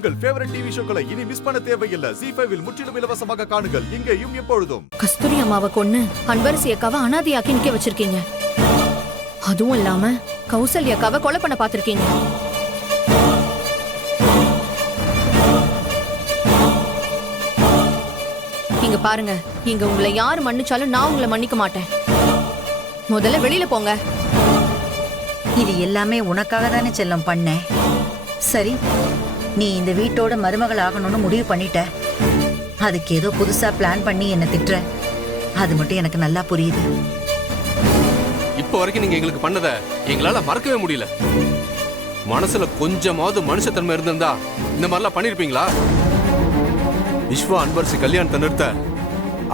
உங்கள் favourite TV ஷோக்களை இனி miss பண்ண தேவையில்லை. ZEE5 இல் முற்றிலும் இலவசமாக காணுங்கள். இங்கேயும் எப்பொழுதும். கஸ்தூரி அம்மாவை கொன்னு அன்பரசி அக்காவை அனாதையாக்கி நிக்க வச்சிருக்கீங்க. அதுவும் இல்லாம கௌசல்யா அக்காவை கொலை பண்ண பாத்திருக்கீங்க. இங்க பாருங்க, இங்க உங்களை யாரு மன்னிச்சாலும் நான் உங்களை மன்னிக்க மாட்டேன். முதல்ல வெளியில போங்க. இது எல்லாமே உனக்காக தானே செல்லம் பண்ணேன். சரி, நீ இந்த வீட்டோட மருமகள் ஆகணும்னு முடிவு பண்ணிட்ட. அதுக்கு ஏதோ புதுசா பிளான் பண்ணி என்ன திட்டுற. அது மட்டும் எனக்கு நல்லா புரியுது. இப்போ வரைக்கும் நீங்க எங்களுக்கு பண்ணத எங்களால மறக்கவே முடியல. மனசுல கொஞ்சமாவது மனுஷத்தன்மை இருந்திருந்தா இந்த மாதிரிலாம் பண்ணிருப்பீங்களா? விஸ்வா அன்பரசி கல்யாணத்தை நிறுத்த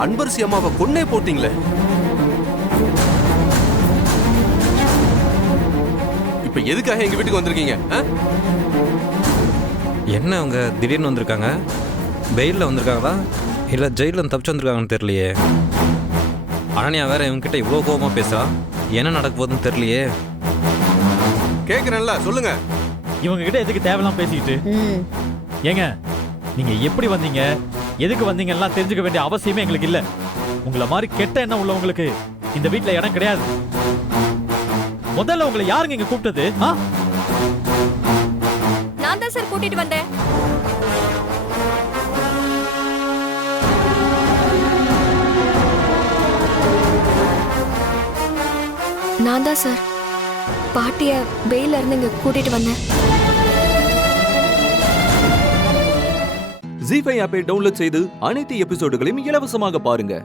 அன்பரசி அம்மாவை கொன்னே போட்டீங்களே. இப்ப எதுக்காக எங்க வீட்டுக்கு வந்திருக்கீங்க? என்ன அவங்க திடீர்னு வந்திருக்காங்க? பெயிலில் வந்திருக்காங்களா இல்லை ஜெயிலில் தப்பிச்சு வந்திருக்காங்கன்னு தெரியலையே. அனன்யா வேற இவங்ககிட்ட இவ்வளோ கோபமாக பேசுறா. என்ன நடக்க போகுதுன்னு தெரியலையே. கேட்குறேன்ல, சொல்லுங்க. இவங்க கிட்ட எதுக்கு தேவையெல்லாம் பேசிக்கிட்டு? ஏங்க, நீங்க எப்படி வந்தீங்க, எதுக்கு வந்தீங்கன்னா தெரிஞ்சுக்க வேண்டிய அவசியமே எங்களுக்கு இல்ல. உங்களை மாதிரி கெட்ட எண்ணம் உள்ளவங்களுக்கு இந்த வீட்டுல இடம் கிடையாது. முதல்ல உங்களை யாருங்க இங்க கூப்பிட்டது? நான் தான் சார் கூட்டிட்டு வந்தேன். நான் தான் சார் பாட்டிய வெயில இருந்து இங்க கூட்டிட்டு வந்தேன். ZEE5 ஆப்பை டவுன்லோட் செய்து அனைத்து எபிசோடுகளையும் இலவசமாக பாருங்க.